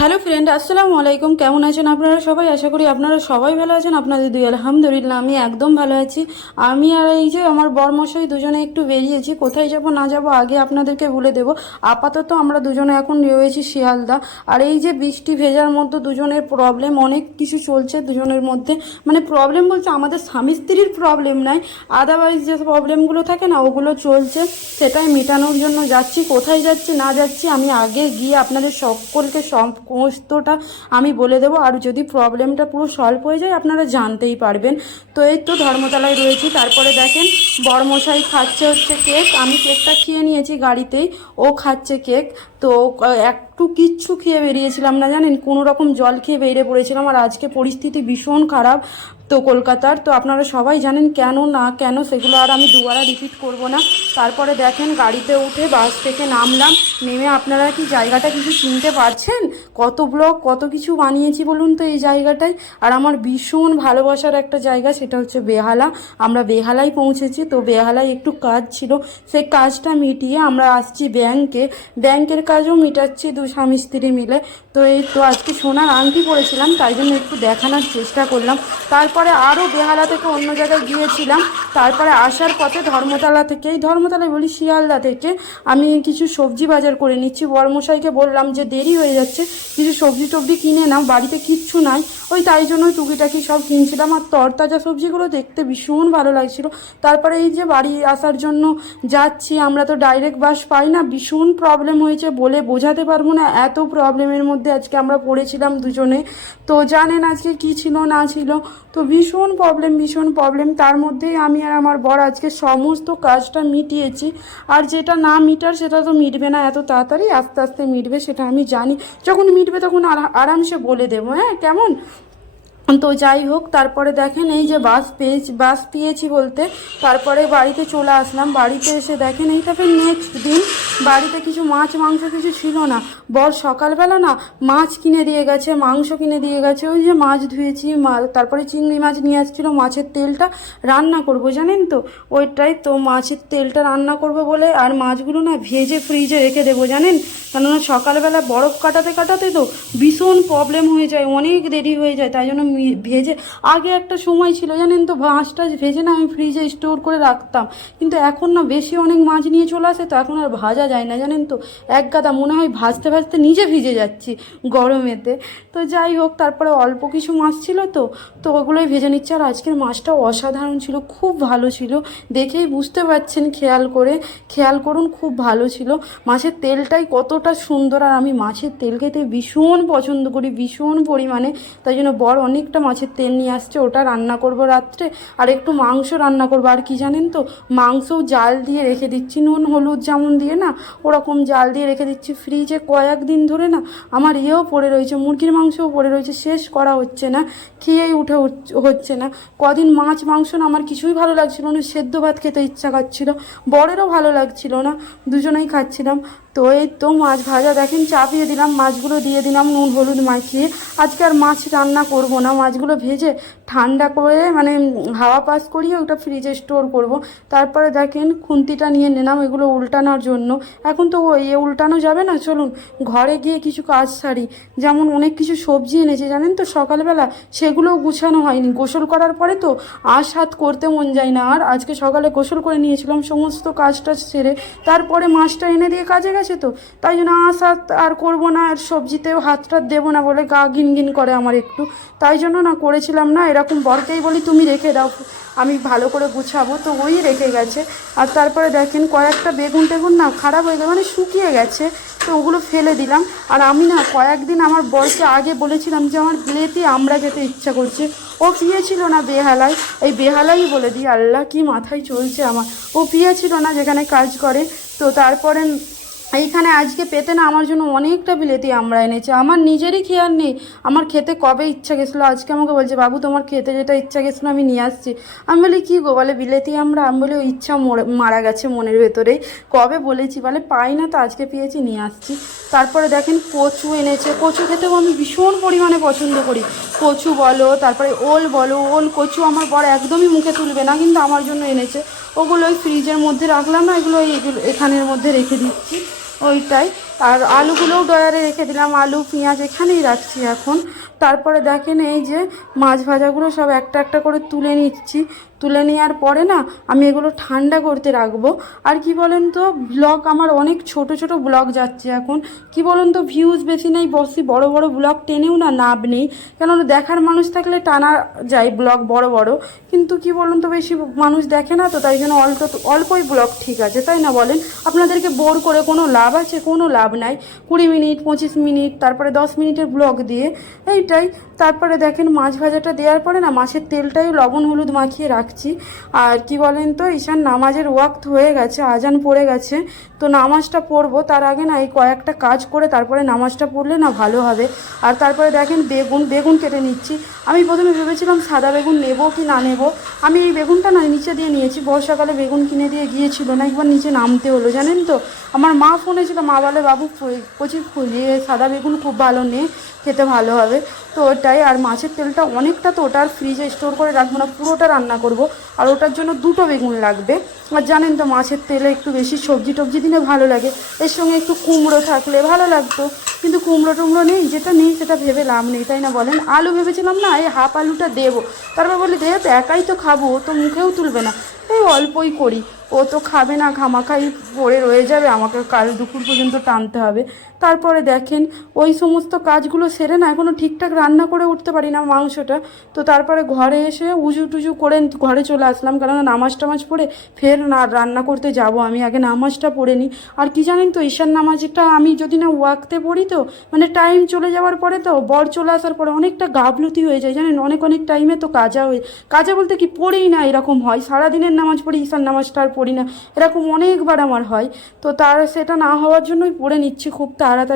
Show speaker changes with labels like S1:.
S1: Hello friend আসসালামু আলাইকুম কেমন আছেন আপনারা সবাই? আশা করি আপনারা সবাই ভালো আছেন। আপনাদের দুই, আলহামদুলিল্লাহ, আমি একদম ভালো আছি। আমি আর এই যে আমার বরমশাই দুজনে একটু বেরিয়েছি। কোথায় যাব, না যাব আগে আপনাদেরকে বলে দেব। আপাতত আমরা দুজনে এখন রয়েছি শিয়ালদা। আর এই যে বৃষ্টি ভেজার মধ্যে দুজনের প্রবলেম অনেক কিছু চলছে দুজনের মধ্যে। মানে প্রবলেম বলছে আমাদের স্বামী স্ত্রীর প্রবলেম নাই। আদারওয়াইজ যে প্রবলেমগুলো থাকে না, ওগুলো চলছে। সেটাই মেটানোর জন্য যাচ্ছি। কোথায় যাচ্ছি, না যাচ্ছি, আমি আগে গিয়ে আপনাদের সকলকে সমস্তটা আমি বলে দেবো। আর যদি প্রবলেমটা পুরো সলভ হয়ে যায় আপনারা জানতেই পারবেন। তো এই তো ধর্মতলায় রয়েছি। তারপরে দেখেন বড়মশাই খাচ্ছে হচ্ছে কেক। আমি কেকটা খেয়ে নিয়েছি গাড়িতেই। ও খাচ্ছে কেক। তো আহ, একটু কিচ্ছু খেয়ে বেরিয়েছিলাম না, জানেন? কোনো রকম জল খেয়ে বেরিয়ে পড়েছিলাম আর আজকে পরিস্থিতি ভীষণ খারাপ তো কলকাতার। তো আপনারা সবাই জানেন কেন না কেন সেগুলো আর আমি দুবারা রিপিট করব না। তারপরে দেখেন গাড়িতে উঠে বাস থেকে নামলাম। নেমে আপনারা কি জায়গাটা কিছু চিনতে পারছেন? কত ব্লগ কত কিছু বানিয়েছি বলুন তো এই জায়গাটায়? আর আমার ভীষণ ভালোবাসার একটা জায়গা সেটা হচ্ছে বেহালা। আমরা বেহালায় পৌঁছেছি তো বেহালায় একটু কাজ ছিল। সেই কাজটা মিটিয়ে আমরা আসছি ব্যাংকে। ব্যাংকের কাজও মিটাচ্ছি, দু স্বামী স্ত্রী মিলে। তো এই তো আজকে সোনার আংটি পরেছিলাম, তাই জন্য একটু দেখানোর চেষ্টা করলাম। তারপরে আরও বেহালা থেকে অন্য জায়গায় গিয়েছিলাম। তারপরে আসার পথে ধর্মতলা থেকে এই ধর্মতলায় বলি শিয়ালদা থেকে আমি কিছু সবজি বাজার করে নিচ্ছি। বরমশাইকে বললাম যে দেরি হয়ে যাচ্ছে, কিছু সবজি টবজি কিনে নাও, বাড়িতে কিচ্ছু নাই। ওই তাই জন্য টুকিটাকি সব কিনছিলাম আর তরতাজা সবজিগুলো দেখতে ভীষণ ভালো লাগছিল। তারপরে এই যে বাড়ি আসার জন্য যাচ্ছি, আমরা তো ডাইরেক্ট বাস পাই না, ভীষণ প্রবলেম হয়েছে বলে বোঝাতে পারব না, এত প্রবলেমের মধ্যে আজকে আমরা পড়েছিলাম দুজনে। তো জানেন আজকে কি ছিল না ছিল? তো ভীষণ প্রবলেম ভীষণ প্রবলেম তার মধ্যেই আমি আর আমার বর আজকে সমস্ত কাজটা মিটিয়েছি। আর যেটা না মিটার সেটা তো মিটবে না, এত তাড়াতাড়ি আস্তে আস্তে মিটবে সেটা আমি জানি। যখন মিটবে তখন আরা- আরামসে বলে দেবো হ্যাঁ কেমন? তো যাই হোক, তারপরে দেখেন এই যে বাস পেয়েছি বাস পেয়েছি বলতে, তারপরে বাড়িতে চলে আসলাম। বাড়িতে এসে দেখেন এইটা নেক্সট দিন। বাড়িতে কিছু মাছ, মাংস কিছু ছিল না। বর সকালবেলা না মাছ কিনে দিয়ে গেছে, মাংস কিনে দিয়ে গেছে। ওই যে মাছ ধুয়েছি তারপরে চিংড়ি মাছ নিয়ে আসছিল, মাছের তেলটা রান্না করব, জানেন তো? ওইটাই তো মাছের তেলটা রান্না করব বলে আর মাছগুলো না ভেজে ফ্রিজে রেখে দেবো, জানেন? কেননা সকালবেলা বরফ কাটাতে কাটাতে তো ভীষণ প্রবলেম হয়ে যায়, অনেক দেরি হয়ে যায়, তাই জন্য ভেজে আগে একটা সময় ছিল, জানেন তো? মাছটা ভেজে না আমি ফ্রিজে স্টোর করে রাখতাম। কিন্তু এখন না বেশি অনেক মাছ নিয়ে চলে আসে, তো এখন আর ভাজা যায় না, জানেন তো? এক গাদা মনে হয় ভাজতে ভাজতে নিজে ভিজে যাচ্ছি গরমেতে। তো যাই হোক, তারপরে অল্প কিছু মাছ ছিল তো তো ওগুলোই ভেজে নিচ্ছে। আর আজকের মাছটা অসাধারণ ছিল, খুব ভালো ছিল। দেখেই বুঝতে পারছেন খেয়াল করে, খেয়াল করুন, খুব ভালো ছিল। মাছের তেলটাই কতটা সুন্দর, আর আমি মাছের তেল খেতে ভীষণ পছন্দ করি, ভীষণ পরিমাণে। তাই জন্য বড় অনেকটা মাছের তেল নিয়ে আসছে, ওটা রান্না করব রাত্রে। আর একটু মাংস রান্না করব, আর কি জানেন তো? মাংসও জাল দিয়ে রেখে দিচ্ছি, নুন, হলুদ যেমন দিয়ে না? ওরকম জাল দিয়ে রেখে দিচ্ছি ফ্রিজে কয়েকদিন ধরে না আমার ইয়েও পড়ে রয়েছে, মুরগির মাংসও পড়ে রয়েছে, শেষ করা হচ্ছে না, খেয়েই উঠে হচ্ছে না। কদিন মাছ মাংস না আমার কিছুই ভালো লাগছিল না, সেদ্ধ ভাত খেতে ইচ্ছা করছিল বরেরও ভালো লাগছিল না, দুজনেই খাচ্ছিলাম। তো এই তো মাছ ভাজা, দেখেন চাপিয়ে দিলাম, মাছগুলো দিয়ে দিলাম, নুন, হলুদ মাখিয়ে। আজকে আর মাছ রান্না করব না, মাছগুলো ভেজে ঠান্ডা করে মানে হাওয়া পাস করিয়ে ওটা ফ্রিজে স্টোর করব। তারপরে দেখেন খুন্তিটা নিয়ে নিলাম এগুলো উল্টানোর জন্য। এখন তো ওই এ উল্টানো যাবে না, চলুন ঘরে গিয়ে কিছু কাজ সারি। যেমন অনেক কিছু সবজি এনেছে, জানেন তো, সকালবেলা সেগুলোও গুছানো হয়নি। গোসল করার পরে তো আশ হাত করতে মন যায় না। আর আজকে সকালে গোসল করে নিয়েছিলাম, সমস্ত কাজটা সেরে। তারপরে মাছটা এনে দিয়ে কাজে গেছে। তো? তাই জন্য আশ আর করব না, আর সবজিতেও হাতটা দেবো না বলে গা গিন গিন করে আমার একটু। তাই জন্য না করেছিলাম না, এরকম বরকেই বলি তুমি রেখে দাও, আমি ভালো করে গুছাবো, তো ওই রেখে গেছে। আর তারপরে দেখেন কয়েকটা বেগুন টেগুন না খারাপ হয়ে গেছে মানে শুকিয়ে গেছে, তো ওগুলো ফেলে দিলাম। আর আমি না কয়েকদিন আমার বরকে আগে বলেছিলাম যে আমার বিলেতি আমরা খেতে ইচ্ছা করছে। ও পিয়েছিল না বেহালায়, এই বেহালাই বলে দিই, আল্লাহ কি মাথায় চলছে আমার। ও পিয়েছিল না যেখানে কাজ করে, তো তারপরে এইখানে আজকে পেতে না আমার জন্য অনেকটা বিলেতি আমরা এনেছে। আমার নিজেরই খেয়াল নেই, আমার খেতে কবে ইচ্ছা গেছিল। আজকে আমাকে বলছে, বাবু, তোমার খেতে যেটা ইচ্ছা গেছিল আমি নিয়ে আসছি। আমি বলি, কী গো? বলে, বিলেতি আমরা। আমি বলি, "ও ইচ্ছা মরে- গেছে মনের ভেতরেই কবে বলেছি? বলে, পাই না তো, আজকে পেয়েছি, নিয়ে আসছি। তারপরে দেখেন কচু এনেছে। কচু খেতেও আমি ভীষণ পরিমাণে পছন্দ করি। কচু বলো, তারপরে ওল বলো, ওল কচু আমার বর একদমই মুখে তুলবে না, কিন্তু আমার জন্য এনেছে। ওগুলো ওই ফ্রিজের মধ্যে রাখলাম না, এগুলো এইগুলো এখানের মধ্যে রেখে দিচ্ছি। ওইটাই। আর আলুগুলোও ডয়ারে রেখে দিলাম। আলু, পেঁয়াজ এখানেই রাখছি এখন। তারপরে দেখেন এই যে মাছ ভাজাগুলো সব একটা একটা করে তুলে নিচ্ছি। তুলে নেওয়ার পরে না আমি এগুলো ঠান্ডা করতে রাখব। আর কি বলেন তো ব্লগ আমার অনেক ছোট ছোট ব্লগ যাচ্ছে এখন। কি বলুন তো ভিউজ বেশি নেই বসি বড় বড় ব্লগ টেনেও না নাভ নেই। কেননা দেখার মানুষ থাকলে টানা যায় ব্লগ বড় বড়। কিন্তু কি বলুন তো বেশি মানুষ দেখে না তো, তাই জন্য অল্প, অল্পই ব্লগ ঠিক আছে, তাই না বলেন? আপনাদেরকে বোর করে কোনো লাভ আছে, কোনো লাভ নাই। কুড়ি মিনিট, পঁচিশ মিনিট, তারপরে দশ মিনিটের ব্লগ দিয়ে এইটাই। তারপরে দেখেন মাছ ভাজাটা দেওয়ার পরে না মাছের তেলটাই লবণ হলুদ মাখিয়ে রাখছি। আর কি বলেন তো, ঈশান, নামাজের ওয়াক্ত হয়ে গেছে, আজান পড়ে গেছে। তো নামাজটা পড়ব, তার আগে না এই কয়েকটা কাজ করে তারপরে নামাজটা পড়লে না ভালো হবে। আর তারপরে দেখেন বেগুন বেগুন কেটে নিচ্ছি। আমি প্রথমে ভেবেছিলাম সাদা বেগুন নেব কি না নেব। আমি এই বেগুনটা না নিচে দিয়ে নিয়েছি, বর্ষাকালে বেগুন কিনে দিয়ে গিয়েছিল না, একবার নিচে নামতে হলো, জানেন তো? আমার মা ফোনে ছিল মা বলে বাবু কচি ফুলিয়ে সাদা বেগুন খুব ভালো নে, খেতে ভালো হবে। তো ওটাই, আর মাছের তেলটা অনেকটা তো ওটা আর ফ্রিজে স্টোর করে রাখব না, পুরোটা রান্না করব। আর ওটার জন্য দুটো বেগুন লাগবে। আর জানেন তো মাছের তেলে একটু বেশি সবজি টবজি দিলে ভালো লাগে। এর সঙ্গে একটু কুমড়ো থাকলে ভালো লাগতো। কিন্তু কুমড়ো টুমড়ো নেই, যেটা নেই সেটা ভেবে লাভ নেই, তাই না বলেন? আলু ভেবেছিলাম না, এই হাফ আলুটা দেবো। তারপর বলি দে তো একাই তো খাব তো মুখেও তুলবে না। এই অল্পই করি। ও তো খাবে না, খামাখাই পড়ে রয়ে যাবে, আমাকে কাল দুপুর পর্যন্ত টানতে হবে। তারপরে দেখেন, ওই সমস্ত কাজগুলো সেরে না এখনও ঠিকঠাক রান্না করে উঠতে পারি না মাংসটা। তো তারপরে ঘরে এসে উজু টুজু করে ঘরে চলে আসলাম, কেননা নামাজ টামাজ পড়ে ফের না রান্না করতে যাব, আমি আগে নামাজটা পড়ে নিই। আর কি জানেন তো, ঈশান নামাজটা আমি যদি না ওয়াকতে পড়ি তো মানে টাইম চলে যাওয়ার পরে তো, বর চলে আসার পরে অনেকটা গাফলতি হয়ে যায়, জানেন? অনেক অনেক টাইমে তো কাজা হয়ে, কাজা বলতে কি পড়েই না এরকম হয়, সারাদিনের নামাজ পড়ি ঈশান নামাজটা আর পড়ি না। এরকম অনেকবার আমার হয়। তো তার সেটা না হওয়ার জন্যই পড়ে নিচ্ছি খুব তাড়াতাড়ি।